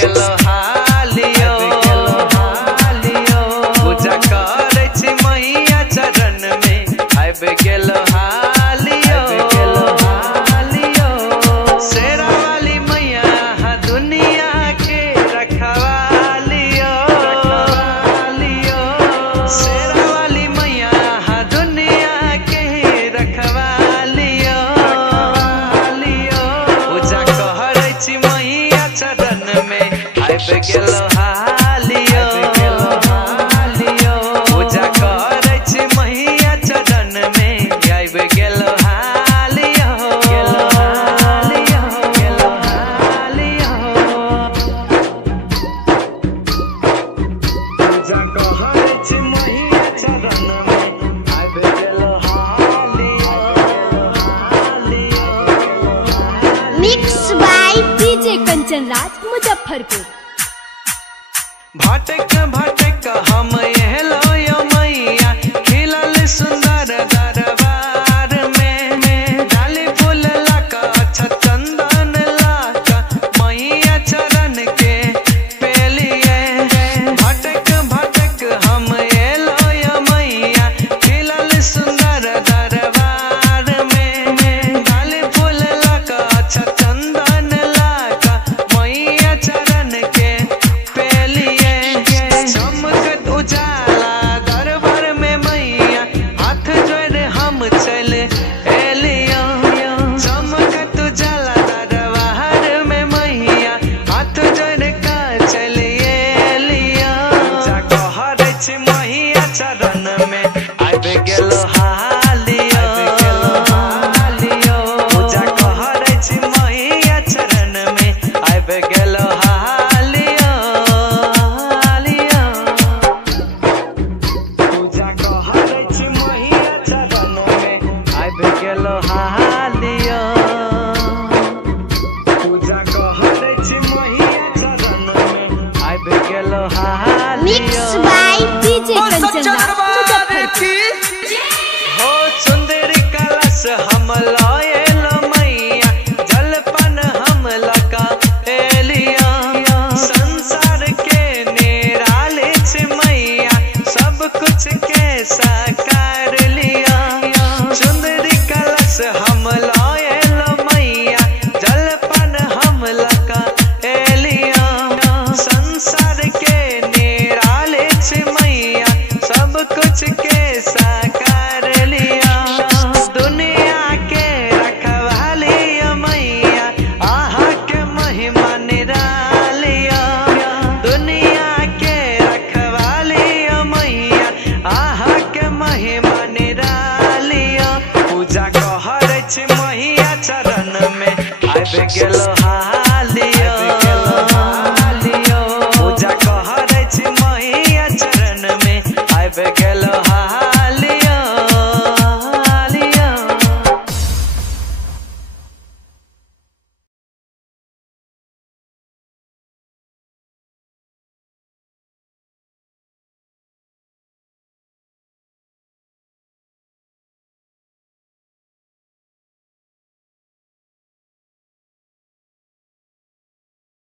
गेलो हालियो पूजा करे छी मैया चरण में आइब गेलो हालियो शेरा वाली मैया दुनिया के रखवालियो शेरा वाली मैया दुनिया के रखवालियो पूजा करे छी मैया चरण में आइब गेलो हालियो पूजा करे छी मैया चरण में आइब गेलो हालियो पूजा करे छी मैया चरण में आइब गेलो हालियो mix by DJ Kanchan Raj Muzaffarpur. भटक भटक हम एलो यो मैया खिलल सुंदर दरबार में डाली फूल लाका अच्छा चंदन लाका मैया चरण के पेलिए भटक भटक हम एलो यो मैया खिलल सुंदर दरबार में डाली फूल लाका अच्छा चंदन लाका मैया चरण के पेलिए चमकत उजाला दरबार में मैया हाथ जोड़ हम चल एलिया चमकत उजाला दरबार में मैया हाथ जोड़ का चल एलिया पूजा कहरे छी मैया चरण में आइब गेलो हालियो पूजा कहरे छी मैया चरण में आइब गेलो हालियो पूजा कहरे छी मैया चरण में आइब गेलो हालियो पूजा कहरे छी मैया चरण में आइब गेलो mix हालियो by DJ Kanchan Raj Muzaffarpur. हो सुंदर कलश हम लाएलो मैया जलपन हम लगा एलिया संसार के निराले छे मैया सब कुछ के साकार लिया सुंदर कलश हम लाएलो मैया जलपन हम लगा एलिया संसार के निराले छे मैया सब कुछ के साकार लिया दुनिया के रखवाली मैया आहा के महिमा निरालिया दुनिया के रखवाली मैया आहा के महिमा निरालिया पूजा कहरे छी मैया चरण में आइब गेलो